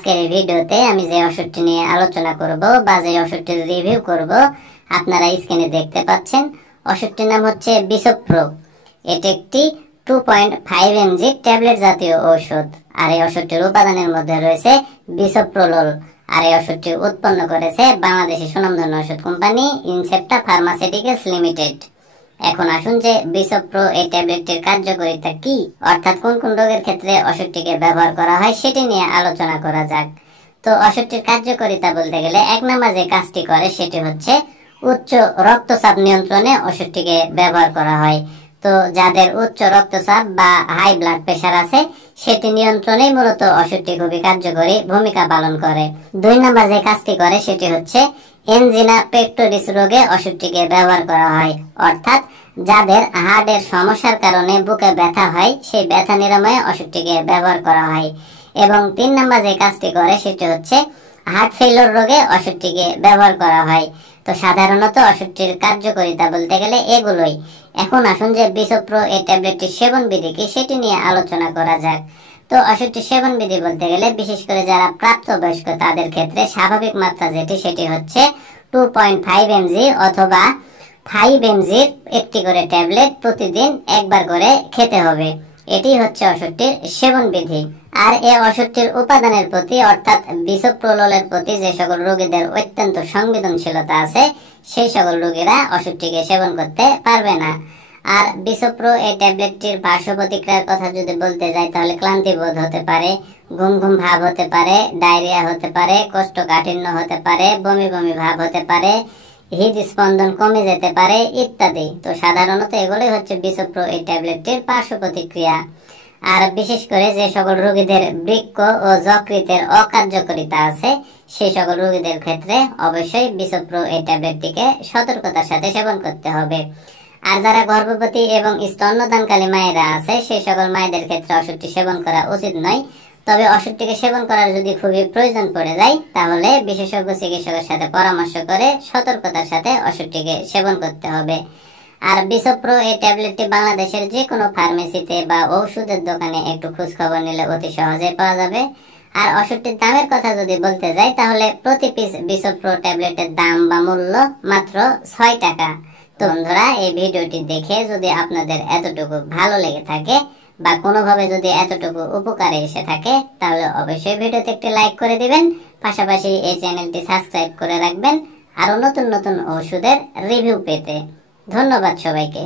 আজকের এই ভিডিওতে আমি যে ওষুধটি নিয়ে আলোচনা করব বা যে ওষুধটির রিভিউ করব আপনারা স্ক্রিনে দেখতে পাচ্ছেন। ওষুধটির নাম হচ্ছে বিসোপ্রো। এটি একটি 2.5 mg ট্যাবলেট জাতীয় ঔষধ। আর এই ওষুধটির উপাদানের মধ্যে রয়েছে বিসোপ্রোলোল। আর এই ওষুধটি উৎপন্ন করেছে বাংলাদেশি সুনামধন্য ওষুধ কোম্পানি ইনসেপ্টা ফার্মাসিউটিক্যালস লিমিটেড। এখন আসুন যে বিসোপ্রো এই ট্যাবলেটটির কার্যকারিতা কি, অর্থাৎ কোন কোন রোগের ক্ষেত্রে ওষুধটিকে ব্যবহার করা হয় সেটি নিয়ে আলোচনা করা যাক। তো ওষুধটির কার্যকারিতা বলতে গেলে এক নম্বর যে কাজটি করে সেটি হচ্ছে উচ্চ রক্তচাপ নিয়ন্ত্রণে ওষুধটিকে ব্যবহার করা হয়। তো যাদের উচ্চ রক্তচাপ বা হাই ব্লাড প্রেশার আছে সেটি নিয়ন্ত্রণে মূলত ওষুধটি খুবই কার্যকরী ভূমিকা পালন করে। 2 নম্বর যে কাজটি করে সেটি হচ্ছে এনজিনা পেক্টোরিস রোগে ওষুধটিকে ব্যবহার করা হয়, অর্থাৎ যাদের হার্টের সমস্যার কারণে বুকে ব্যথা হয় সেই ব্যথা নিরাময়ে ওষুধটিকে ব্যবহার করা হয়। এবং 3 নম্বর যে কাজটি করে সেটি হচ্ছে হার্ট ফেলিওর রোগে ওষুধটিকে ব্যবহার করা হয়। তো সাধারণত ওষুধটির কার্যকারিতা বলতে গেলে এগুলোই। এখন আসুন যে বিসোপ্রো এই ট্যাবলেটটির সেবন বিধি কি সেটি নিয়ে আলোচনা করা যাক। তো ওষুধটির সেবন বিধি বলতে গেলে বিশেষ করে যারা প্রাপ্তবয়স্ক তাদের ক্ষেত্রে স্বাভাবিক মাত্রা যেটি সেটি হচ্ছে 2.5 mg অথবা 5 mg একটি করে ট্যাবলেট প্রতিদিন একবার করে খেতে হবে। এটি হচ্ছে ওষুধটির সেবন বিধি। আর এই ওষুধটির উপাদানের প্রতি অর্থাৎ বিসোপ্রোলোলের প্রতি যে সকল রোগীদের অত্যন্ত সংবেদনশীলতা আছে সেই সকল রোগীরা ওষুধটিকে সেবন করতে পারবে না। আর বিসোপ্রো এই ট্যাবলেটটির পার্শ্ব প্রতিক্রিয়ার কথা যদি বলতে যাই তাহলে ক্লান্তি বোধ হতে পারে, ঘুম ঘুম ভাব হতে পারে, ডায়রিয়া হতে পারে, কোষ্ঠকাঠিন্য হতে পারে, বমি বমি ভাব হতে পারে, হৃদস্পন্দন কমে যেতে পারে ইত্যাদি। তো সাধারণত এগুলোই হচ্ছে বিসোপ্রো এই ট্যাবলেটটির পার্শ্ব প্রতিক্রিয়া। আর বিশেষ করে যে সকল রোগীদের বৃক্ক ও যকৃতের অকার্যকারিতা আছে সেই সকল রোগীদের ক্ষেত্রে অবশ্যই বিসোপ্রো এই ট্যাবলেটটিকে সতর্কতার সাথে সেবন করতে হবে। আর যারা গর্ভবতী এবং স্তন্যদানকারী মায়েরা আছে সেই সকল মায়েদের ক্ষেত্রে ওষুধটি সেবন করা উচিত নয়। তবে ওষুধটিকে সেবন করার যদি খুবই প্রয়োজন পড়ে যায় তাহলে বিশেষজ্ঞ চিকিৎসকের সাথে পরামর্শ করে সতর্কতার সাথে ওষুধটিকে সেবন করতে হবে। আর বিসোপ্রো এই ট্যাবলেটটি বাংলাদেশের যে কোনো ফার্মেসিতে বা ঔষধের দোকানে একটু খোঁজ খবর নিলে অতি সহজে পাওয়া যাবে। আর ওষুধটির দামের কথা যদি বলতে যাই তাহলে প্রতি পিস বিসোপ্রো ট্যাবলেটের দাম বা মূল্য মাত্র 6 টাকা। তো বন্ধুরা, এই ভিডিওটি দেখে যদি আপনাদের এতটুকু ভালো লেগে থাকে বা কোনোভাবে যদি এতটুকু উপকারে এসে থাকে তাহলে অবশ্যই ভিডিওতে একটি লাইক করে দিবেন, পাশাপাশি এই চ্যানেলটি সাবস্ক্রাইব করে রাখবেন আরো নতুন নতুন ওষুধের রিভিউ পেতে। ধন্যবাদ সবাইকে।